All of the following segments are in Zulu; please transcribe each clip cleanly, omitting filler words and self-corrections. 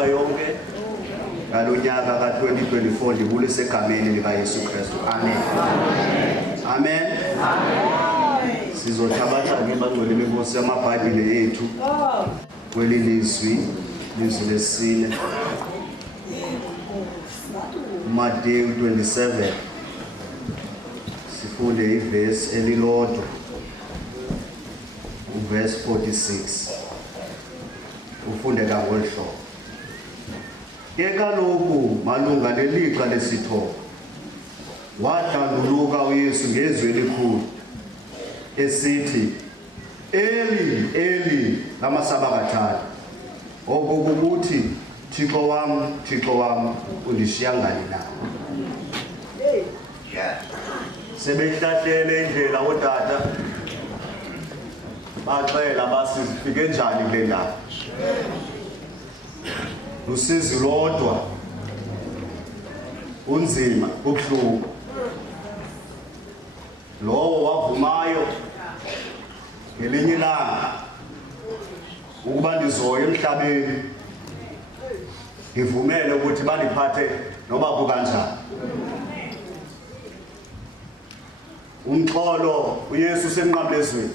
iminyaka yonke ngalonyaka ka-2024 ndibulise egameni likaYesu Kristu. Amen. Amen. Sizothabatha-ke bangcwele benkosi yamabhayibhile ethu kweli lizwi lesine, Mateyu 27, sifunde ivesi elilodwa, uvesi 46, ufunde ngolu hlobo. Ke kaloku malunga nelixa lesithoba wadanduluka uYesu ngezwi elikhulu esithi, Eli, Eli, Lama sabhaktani, kukuthi, Thixo wam, Undishiye ngani na? Sebehlahlele indlela odata baxela basifike njani kule ndawo. Lusizi lodwa, unzima, ubuhlungu. Lowo wavumayo ngelinye ilanga ukuba ndizoya emhlabeni, ngivumele ukuthi bandiphathe noba kukanjani. Umxholo uYesu usemnqamlezweni.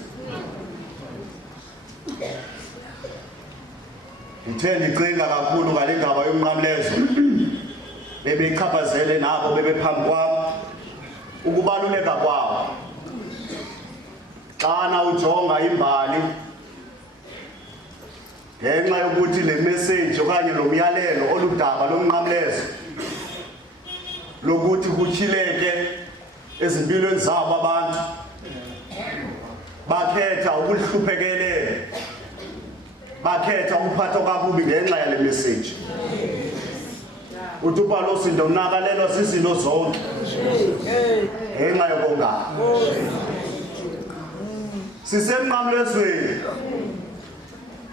Ngithe ndicinga kakhulu ngale ndaba yomnqamlezo, bebeyichaphazele nabo bebephambi kwam ukubaluleka kwawo. Xana ujonga imbali ngenxa yokuthi le message okanye lo myalelo oludaba lomnqamlezo lokuthi kutyhileke ezimpilweni zabo abantu, bakhetha ukuhluphekelela, bakhetha ukuphathwa kakubi ngenxa yale message. Uthi uPawulo sindonakalelwa zizinto zonke ngenxa yokongana. Sisemnqamlezweni.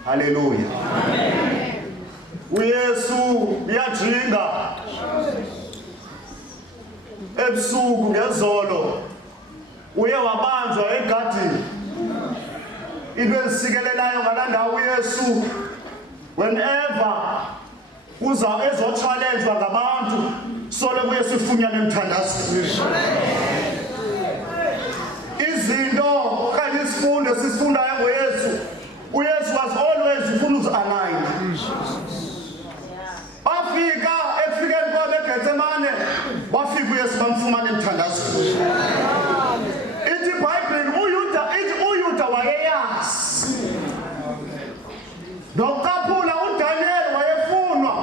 Haleluya. uYesu uyajinga ebusuku ngezolo, uye wabanjwa egadini. Into ezisikelelayo ngala ndawo uYesu, whenever ezo-challenge ngabantu, sole kuye sifunyane emthandazweni. Izinto okanye isifundo sisifundayo ngoYesu, uYesu was always ufuna uzi-align. Efikeni kwabo eGetsemane, wafika uYesu bamfumana emthandazweni. Ithi iBhayibhile uYuda wayeyazi. Nokucaphula uDaniel wayefunwa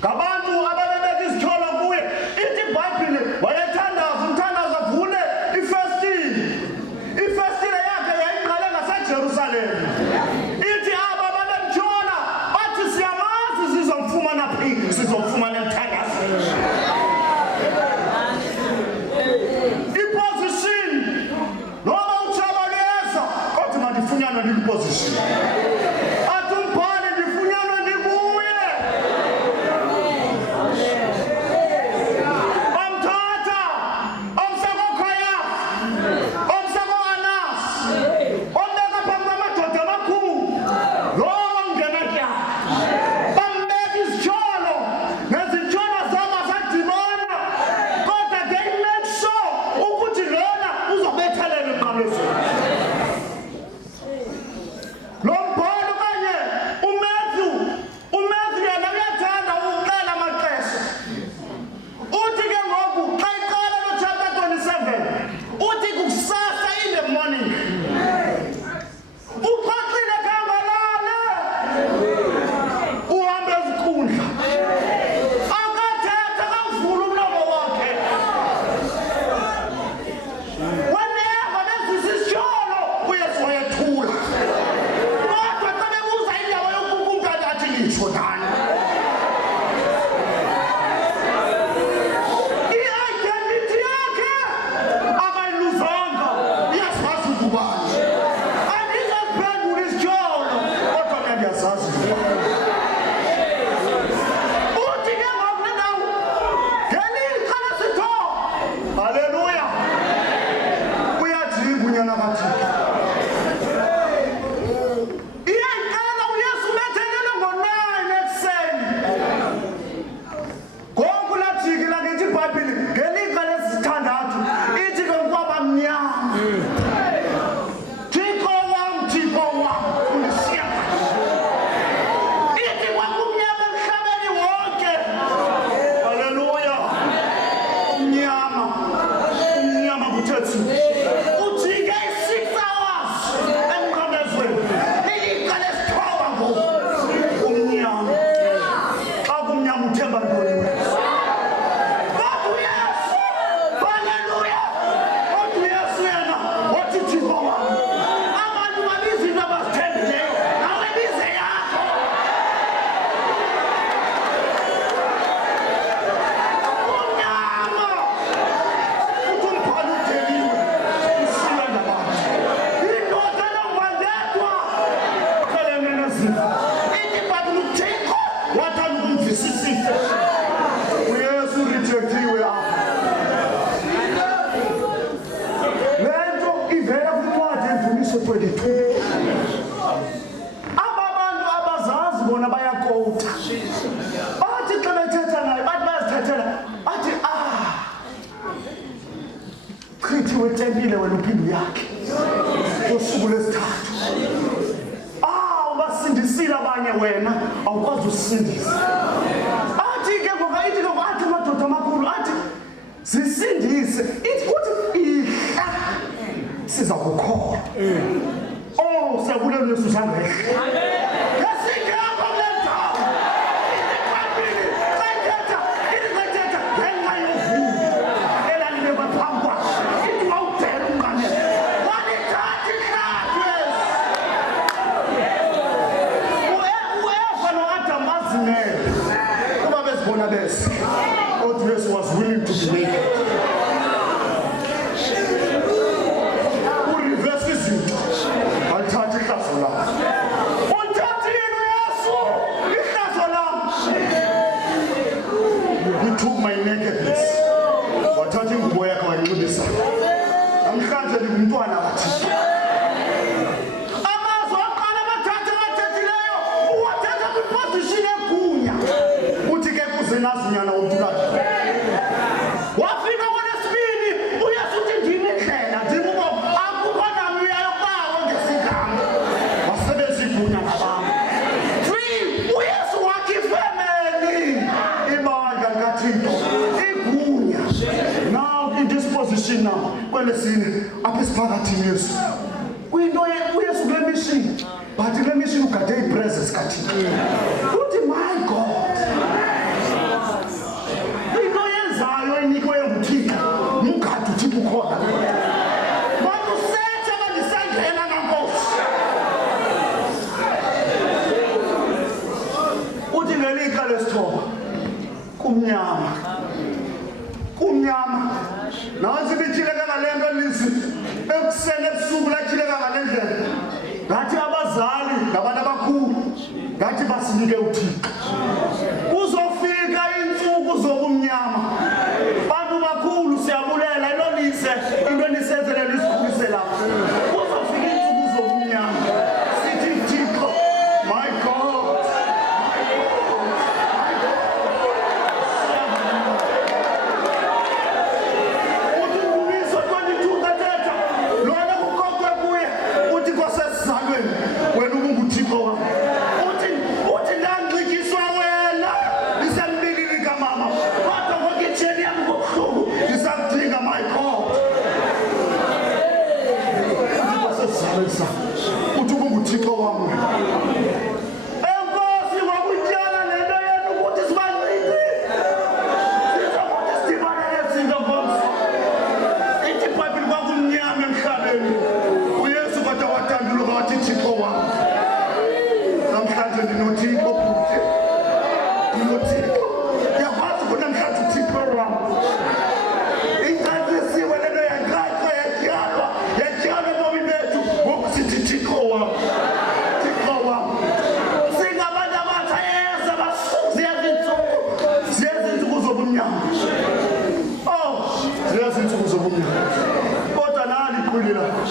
ngabantu ababebeka izitsholo kuye. Ithi wakhiwe itempile wena uphinde yakhe usuku lesithathu. Ungasindisile abanye wena awukwazi usindisa. Athi ke ngokayithi ke athi amadoda amakhulu athi sisindise ithi kuthi ihla siza kukholwa. Siyabulele Yesu sangehla. uYesu was willing to be naked. Reverse izinto. Alithatha ihlazo lakho. Uthathile uYesu ihlazo lakho. He took my nakedness. Wathatha ingubo yakhe wayinxibisa. Namhlanje ngumntwana kaThixo. Amazwi aqala abathathileyo uwathatha kwiposition egunya. Uthi ke kuzenazinyana umntwana. Wafika kwelesibili uYesu uthi ndimi indlela ndimi ubomi akukho nami uyayobawo ngesigama. Wasebenzisa igunya ngabantu. 3 uYesu wakhe ifemeli ibandla likaThixo igunya. Now in this position now kwelesine apha esiphakathini Yesu kuyinto uYesu kule mission but kule mission ugade ipresence kaThixo. Uthi my God ukhona. Makusethe bandisangena ngankosi. Uthi ngelixa lesithoba kumnyama. Nansi bithile kangalento elizwi ekuseni ebusuku lathile kangalendlela. Ngathi abazali nabantu abakhulu ngathi basinike uThixo. Kuzofika insuku zobumnyama. Bantu bakhulu siyabulela ilolise into nisenzele lisikhulise lapha. Kuzofika insuku zobumnyama. Sithi Thixo, my God. Uthi kubizo 22 kathetha lona kukokwe kuye uthi kwasesizalweni wena ubunguThixo wami. Uthi ndangcikiswa wena lisembilini kamama. Kodwa ngokitsheni yami ngobuhlungu ngisakudinga my God. Uthi kwasesizalweni uthi ubunguThixo wami. Enkosi wakutyala lento yenu ukuthi sibancike. Sizokuthi sidibane nezinto nkosi. Ithi iBhayibhile kwakumnyama emhlabeni. uYesu kodwa wadanduluka wathi Thixo wami. Namhlanje ndinoThixo kude. NdinoThixo. Yakwazi kunamhlanje uThixo wami. Incacisiwe lento yangaxwa yatyalwa bomi bethu ngoku sithi Thixo wami. Thixo wami. Singabantu abatsha yeza ziyazinsuku zobumnyama. Ziyazinsuku zobumnyama. Kodwa nali iqhuli lakho.